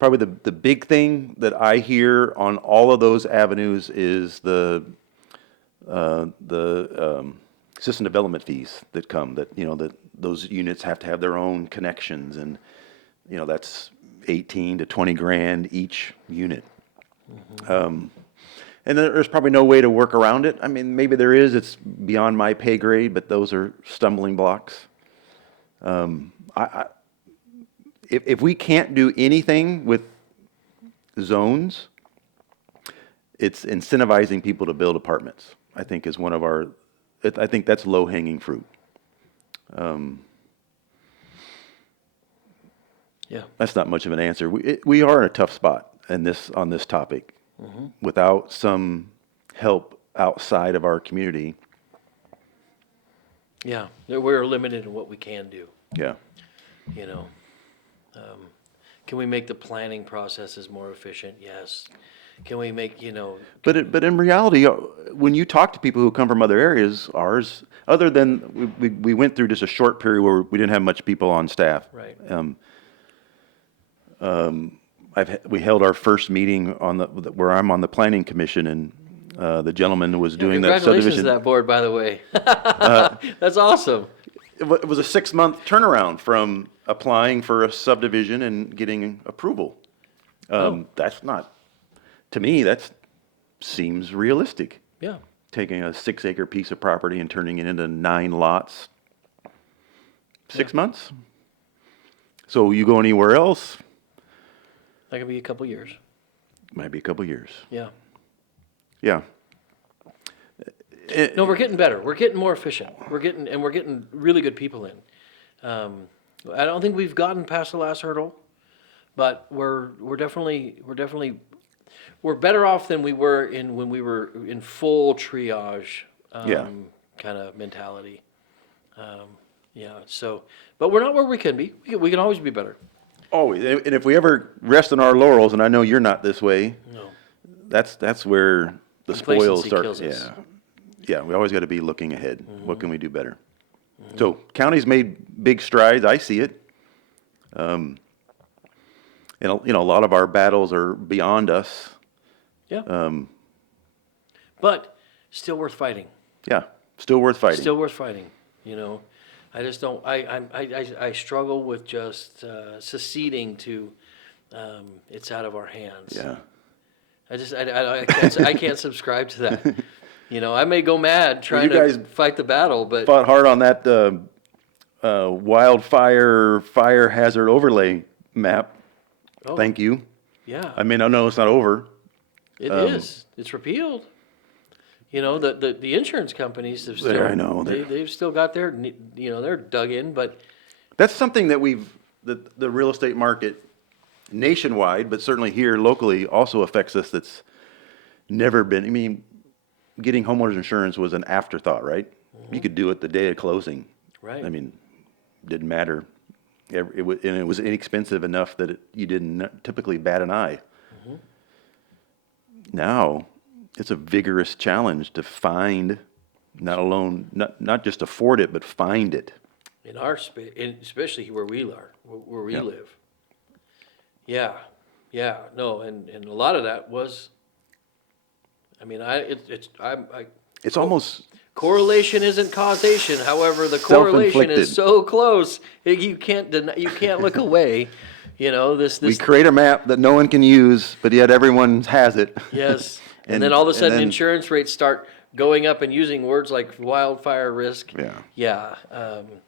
Probably the big thing that I hear on all of those avenues is the system development fees that come, that those units have to have their own connections, and, that's 18 to 20 grand each unit. And there's probably no way to work around it. I mean, maybe there is, it's beyond my pay grade, but those are stumbling blocks. If we can't do anything with zones, it's incentivizing people to build apartments, I think is I think that's low-hanging fruit. Yeah. That's not much of an answer. We are in a tough spot on this topic. Without some help outside of our community. Yeah. We're limited in what we can do. Yeah. Can we make the planning processes more efficient? Yes. Can we make, But in reality, when you talk to people who come from other areas, other than we went through just a short period where we didn't have much people on staff. right. we held our first meeting on where I'm on the planning commission, and the gentleman was doing that Congratulations to subdivision. that board, by the way. That's awesome. It was a 6-month turnaround from applying for a subdivision and getting approval. That's not, to me, that seems realistic. Yeah. Taking a 6-acre piece of property and turning it into 9 lots. 6 months? So you go anywhere else, That could be a couple years. might be a couple years. Yeah. Yeah. No, we're getting better. We're getting more efficient. We're getting really good people in. I don't think we've gotten past the last hurdle, but we're definitely better off than we were when we were in full triage Yeah. kind of mentality. Yeah. So, but we're not where we can be. We can always be better. Always. And if we ever rest on our laurels, and I know you're not this way, No. that's where the spoils Complacency start. kills us. Yeah. Yeah, we always got to be looking ahead. What can we do better? So county's made big strides. I see it. And a lot of our battles are beyond us. Yeah. But still worth fighting. Yeah, still worth fighting. Still worth fighting. You know, I just don't. I struggle with just seceding to it's out of our hands. Yeah. I can't subscribe to that. You know, I may go mad trying you guys to fight the battle, but Fought hard on that wildfire fire hazard overlay map. oh, Thank you. yeah, I mean, I know it's not over. it is. It's repealed. You know, the insurance companies have still. I know, They've still got their. You know, they're dug in, but That's something that the real estate market nationwide, but certainly here locally, also affects us. That's never been. I mean, getting homeowners insurance was an afterthought, right? You could do it the day of closing. right. I mean, didn't matter. And it was inexpensive enough that you didn't typically bat an eye. Now, it's a vigorous challenge to find, not just afford it, but find it. in our space, especially where we live. Yeah, yeah, no, and a lot of that was. I mean, It's almost correlation isn't causation. However, the correlation is Self-inflicted. so close you can't deny, you can't look away. You know this. we create a map that no one can use, but yet everyone has it. Yes, and And- then all of a and sudden then- insurance rates start going up and using words like wildfire risk. Yeah. Yeah.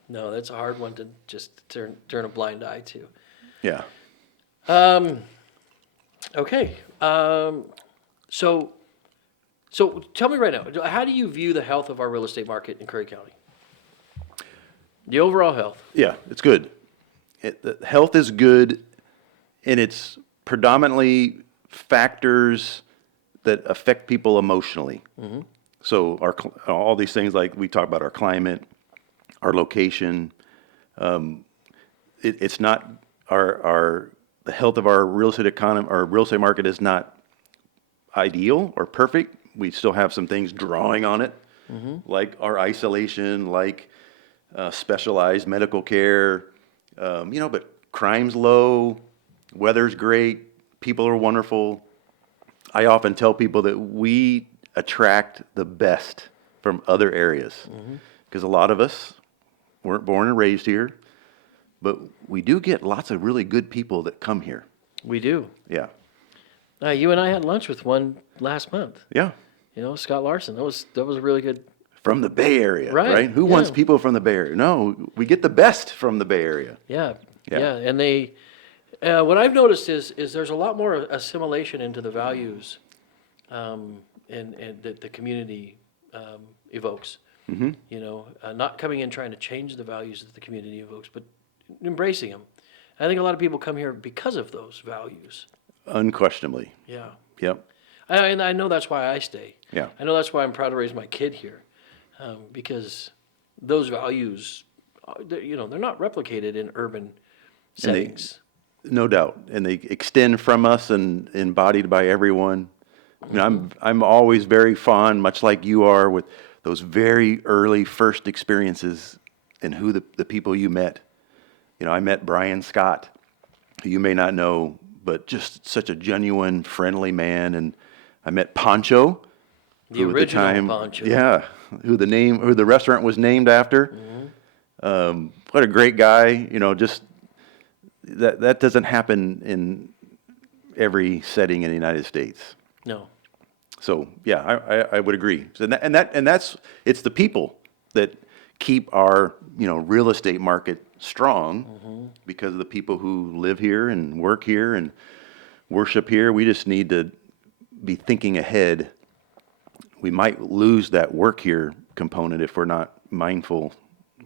No, that's a hard one to just turn a blind eye to. Yeah. Okay. So tell me right now, how do you view the health of our real estate market in Curry County? The overall health. Yeah, it's good. The health is good, and it's predominantly factors that affect people emotionally. So all these things, like we talk about our climate, our location, it's not the health of our real estate economy, our real estate market is not ideal or perfect. We still have some things drawing on it, like our isolation, like specialized medical care, but crime's low, weather's great, people are wonderful. I often tell people that we attract the best from other areas because a lot of us weren't born and raised here, but we do get lots of really good people that come here. We do. Yeah. You and I had lunch with one last month. Yeah. You know, Scott Larson. That was a really good. From the Bay Area, Right, right? Who yeah. wants people from the Bay Area? No, we get the best from the Bay Area. Yeah. Yeah. Yeah. And they, what I've noticed is there's a lot more assimilation into the values, and that the community evokes. You know, not coming in trying to change the values that the community evokes, but embracing them. I think a lot of people come here because of those values. Unquestionably. Yeah. Yep. And I know that's why I stay. Yeah. I know that's why I'm proud to raise my kid here, because those values, they're not replicated in urban settings. No doubt. And they extend from us and embodied by everyone. I mean, I'm always very fond, much like you are, with those very early first experiences and who the people you met. You know, I met Brian Scott, who you may not know, but just such a genuine, friendly man. And I met Pancho, The who at original Pancho. yeah, who the restaurant was named after. What a great guy, just that doesn't happen in every setting in the United States. No. So yeah, I would agree. So that's it's the people that keep our real estate market strong because of the people who live here and work here and worship here. We just need to be thinking ahead. We might lose that work here component if we're not mindful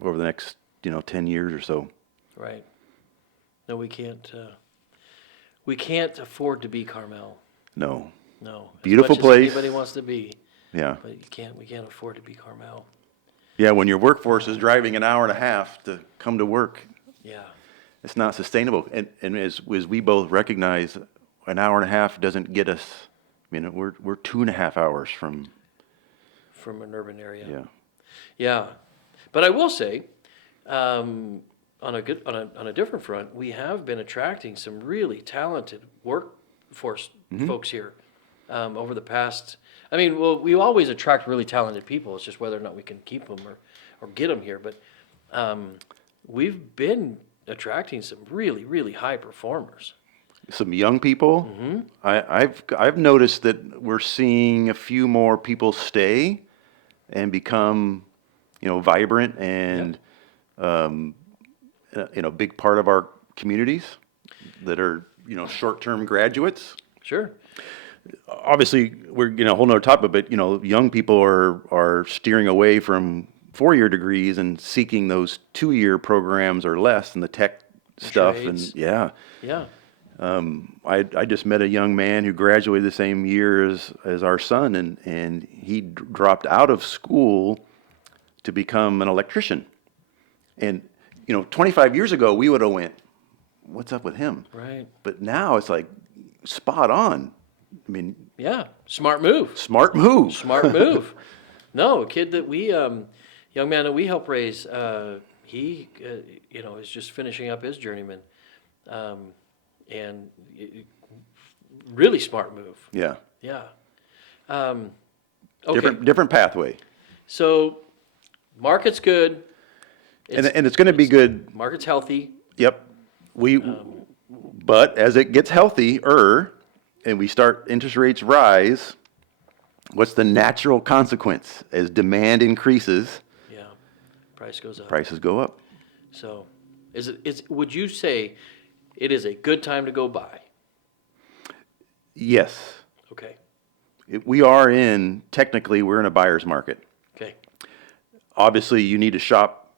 over the next 10 years or so. Right. No, we can't. We can't afford to be Carmel. No. No. Beautiful as much place. As anybody wants to be. Yeah. But we can't afford to be Carmel. Yeah, when your workforce is driving an hour and a half to come to work, Yeah. it's not sustainable. And as we both recognize, an hour and a half doesn't get us. We're 2.5 hours from an urban area. Yeah. Yeah. But I will say, on a different front, we have been attracting some really talented workforce folks here over the past. We always attract really talented people. It's just whether or not we can keep them or get them here. But we've been attracting some really, really high performers. Some young people. I've noticed that we're seeing a few more people stay and become, vibrant and big part of our communities that are, short-term graduates. Sure. Obviously, we're a whole nother topic, but young people are steering away from 4-year degrees and seeking those 2-year programs or less in the tech stuff. Trades. And yeah. Yeah. I just met a young man who graduated the same year as our son, and he dropped out of school to become an electrician. And 25 years ago we would have went, "What's up with him?" Right. But now it's like spot on. Yeah. Smart move. Smart move. Smart move. No, a kid that young man that we help raise, he, is just finishing up his journeyman. And really smart move. Yeah. Yeah. Okay. Different pathway. So, market's good. And it's going to be good. Market's healthy. Yep. But as it gets healthier and we start interest rates rise, what's the natural consequence? As demand increases, Yeah. Price goes up. prices go up. So, would you say it is a good time to go buy? Yes. Okay. Technically, we're in a buyer's market. Okay. Obviously, you need to shop.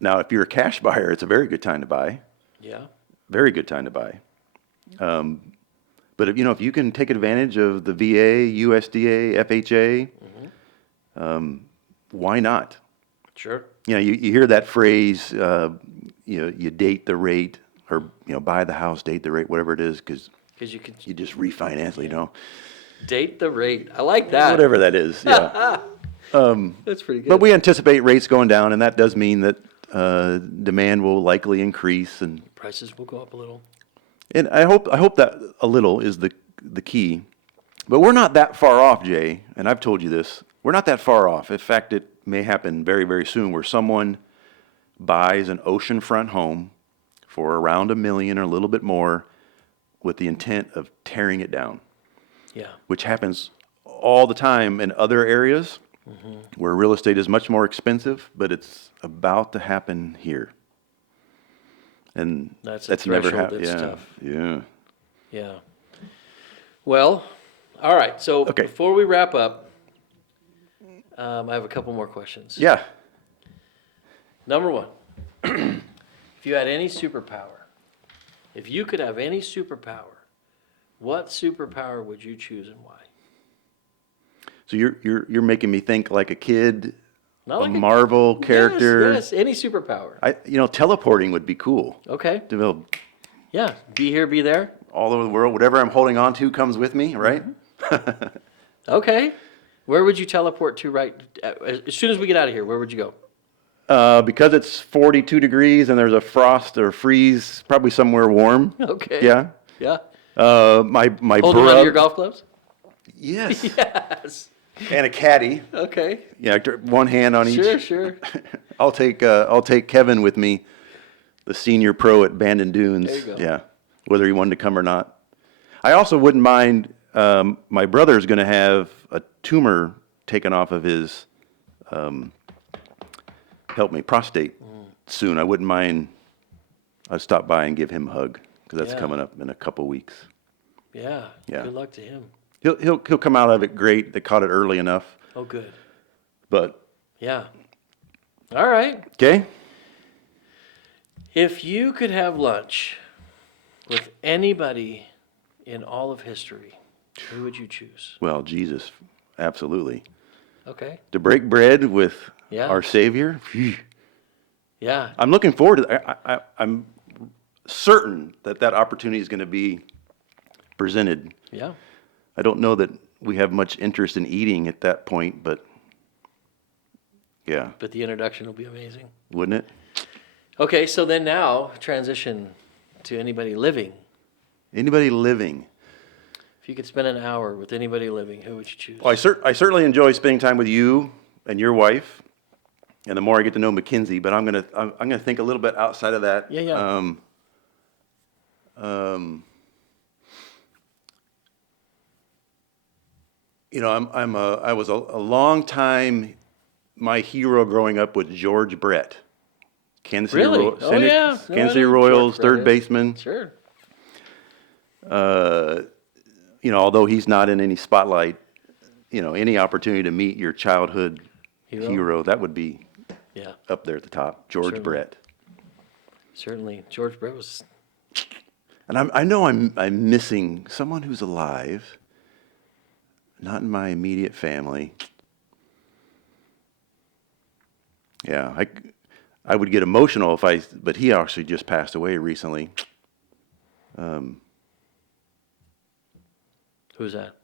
Now, if you're a cash buyer, it's a very good time to buy. Yeah. Very good time to buy. But if you can take advantage of the VA, USDA, FHA, why not? Sure. You hear that phrase, you date the rate, or buy the house, date the rate, whatever it is, because you just refinance, Date the rate. I like that. whatever that is. Yeah. That's pretty good. But we anticipate rates going down, and that does mean that demand will likely increase, and prices will go up a little. I hope that a little is the key. But we're not that far off, Jay, and I've told you this. We're not that far off. In fact, it may happen very, very soon where someone buys an oceanfront home for around $1 million or a little bit more with the intent of tearing it down. Yeah. Which happens all the time in other areas where real estate is much more expensive, but it's about to happen here. And That's never happened. that's Yeah. tough. Yeah. Yeah. Well, all right. So Okay. before we wrap up, I have a couple more questions. Yeah. Number one, if you had any superpower, if you could have any superpower, what superpower would you choose and why? So you're making me think like a kid, Not like Marvel character. Yes, any superpower. Teleporting would be cool. Okay. To be able Yeah. Be here, be there. all over the world, whatever I'm holding on to comes with me, right? Okay. Where would you teleport to as soon as we get out of here? Where would you go? Because it's 42 degrees and there's a frost or freeze, probably somewhere warm. Okay. Yeah. Yeah. My Holding on to your brother. golf clubs? Yes. Yes. And a caddy. Okay. Yeah, one hand on each. Sure, sure. I'll take Kevin with me, the senior pro at Bandon Dunes. There you go. Yeah, whether he wanted to come or not. I also wouldn't mind. My brother's going to have a tumor taken off of his, prostate soon. I wouldn't mind. I'd stop by and give him a hug because that's Yeah. coming up in a couple weeks. Yeah. Yeah. Good luck to him. He'll come out of it great. They caught it early enough. Oh, good. But Yeah. All right. okay. If you could have lunch with anybody in all of history, who would you choose? Well, Jesus, absolutely. Okay. To break bread with Yeah. our Savior. Phew. Yeah. I'm looking forward to that. I'm certain that opportunity is going to be presented. Yeah. I don't know that we have much interest in eating at that point, but yeah, But the introduction will be amazing. wouldn't it? Okay, so then now transition to anybody living. Anybody living? If you could spend an hour with anybody living, who would you choose? Well, I certainly enjoy spending time with you and your wife, and the more I get to know Mackenzie. But I'm gonna think a little bit outside of that. Yeah, yeah. I was a long time. My hero growing up was George Brett, Kansas City, Really? Oh, yeah. No, I Kansas City know who Royals, George Brett third is. baseman. Sure. Although he's not in any spotlight, any opportunity to meet your childhood hero, that would be Yeah, up there at the top. George Certainly. Brett. certainly. George Brett was. And I know I'm missing someone who's alive, not in my immediate family. Yeah, I would get emotional but he actually just passed away recently. Who's that?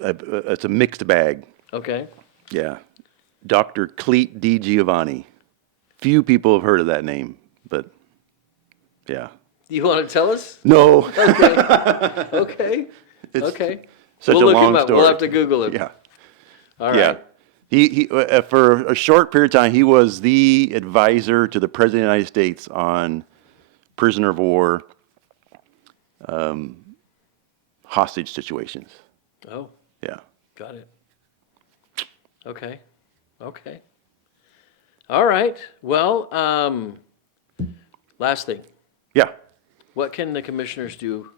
It's a mixed bag. Okay. Yeah, Dr. Cleet D. Giovanni. Few people have heard of that name, but yeah. You want to tell us? No. Okay. Okay. It's Okay. Such We'll a look long him up. story. We'll have to Google him. Yeah. All right. Yeah. He for a short period of time, he was the advisor to the President of the United States on prisoner of war, hostage situations. Oh, Yeah. got it. Okay. Okay. All right. Well, last thing. Yeah. What can the commissioners do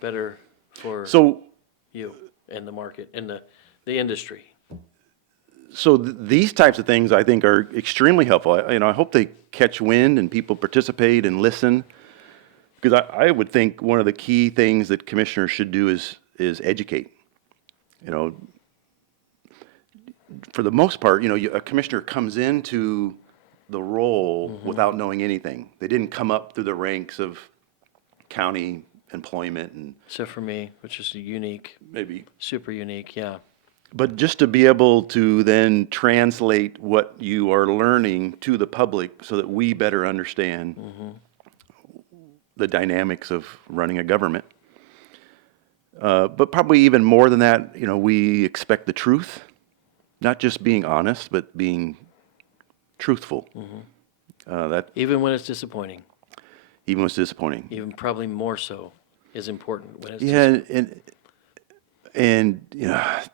better for So you and the market and the industry? these types of things I think are extremely helpful. I hope they catch wind and people participate and listen, because I would think one of the key things that commissioners should do is educate. For the most part, a commissioner comes into the role without knowing anything. They didn't come up through the ranks of county employment and Except for me, which is unique, maybe. super unique. Yeah. But just to be able to then translate what you are learning to the public so that we better understand the dynamics of running a government. But probably even more than that, we expect the truth, not just being honest, but being truthful. That Even when it's disappointing, even was disappointing. even probably more so, is important when it's Yeah, and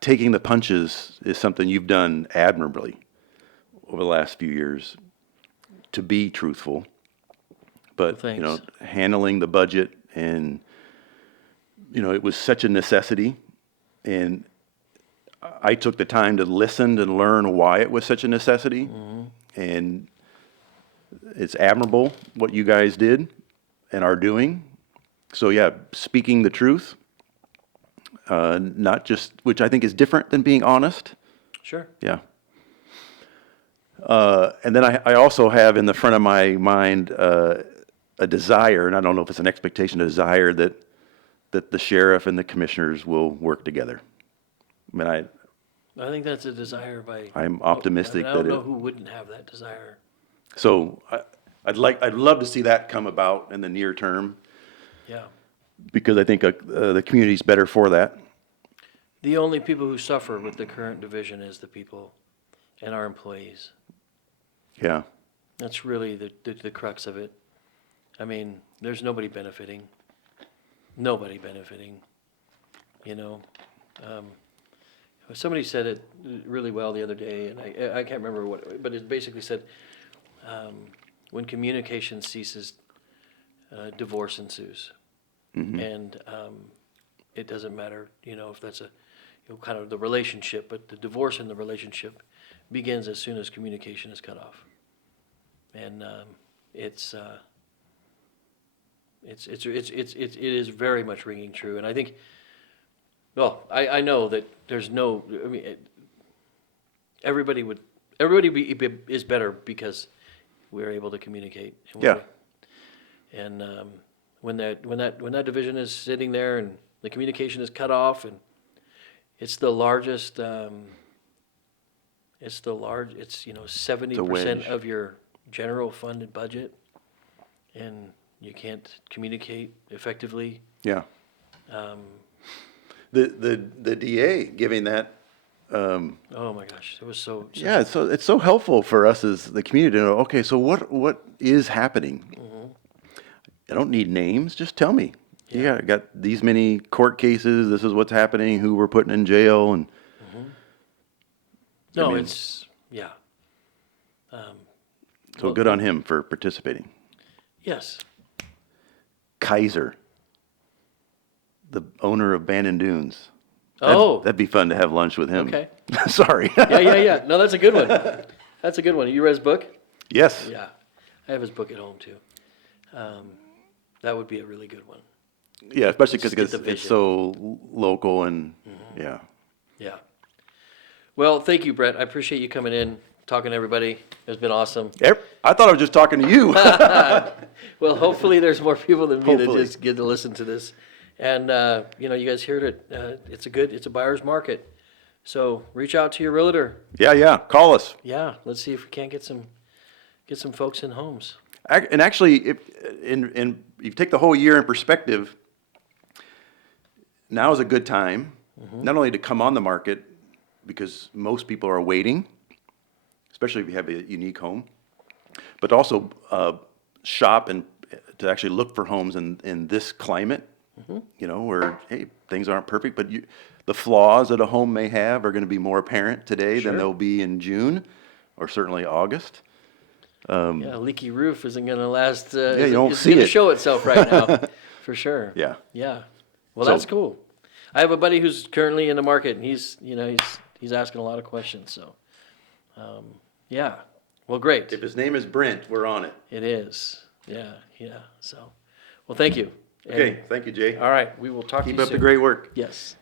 taking the punches is something you've done admirably over the last few years to be truthful. But Well, thanks. handling the budget and it was such a necessity, and I took the time to listen and learn why it was such a necessity, and it's admirable what you guys did and are doing. So yeah, speaking the truth. Not just, which I think is different than being honest. Sure. Yeah. And then I also have in the front of my mind a desire, and I don't know if it's an expectation, a desire that the sheriff and the commissioners will work together. I mean, I think that's a desire by. I'm optimistic I don't that know who wouldn't have that desire. So I'd love to see that come about in the near term. Yeah. because I think the community's better for that. The only people who suffer with the current division is the people and our employees. Yeah. That's really the crux of it. I mean, there's nobody benefiting. Nobody benefiting. You know, somebody said it really well the other day, and I can't remember what, but it basically said, when communication ceases, divorce ensues. And it doesn't matter, you know, if that's kind of the relationship, but the divorce in the relationship begins as soon as communication is cut off. And it is very much ringing true. And I think, well, I know that there's no, I mean, everybody is better because we're able to communicate. Yeah. And when that division is sitting there and the communication is cut off, and it's the largest, it's 70% of your general funded budget, and you can't communicate effectively. Yeah. The DA giving that. Oh my gosh, it was so. Yeah, it's so helpful for us as the community to know. Okay, so what is happening? I don't need names. Just tell me. Yeah, I got these many court cases. This is what's happening. Who we're putting in jail, and No, I mean, it's yeah. So Well, good on him for participating. Yes. Kaiser, the owner of Bandon Dunes. Oh. That'd be fun to have lunch with him. Okay. Sorry. Yeah. No, that's a good one. That's a good one. You read his book? Yes. Yeah, I have his book at home too. That would be a really good one. Yeah, especially Let's because get the it's vision. so local and yeah. Yeah. Well, thank you, Brett. I appreciate you coming in, talking to everybody. It's been awesome. I thought I was just talking to you. Well, hopefully there's more people than me that Hopefully. just get to listen to this. And, you guys heard it. It's a buyer's market. So reach out to your realtor. Yeah. Call us. Yeah, let's see if we can't get some folks in homes. And actually, if you take the whole year in perspective, now is a good time, not only to come on the market, because most people are waiting, especially if you have a unique home, but also shop and to actually look for homes in this climate, where, hey, things aren't perfect, but the flaws that a home may have are going to be more apparent today Sure. than they'll be in June or certainly August. Yeah, a leaky roof isn't going to last. you don't it's see going to it. show itself right now, for sure. Yeah. Yeah. Well, So- that's cool. I have a buddy who's currently in the market, and he's asking a lot of questions. So, yeah. Well, great. If his name is Brent, we're on it. It is. Yeah. So, well, thank you. Okay, And- thank you, Jay. all right. We will talk to Keep you up soon. the great work. Yes.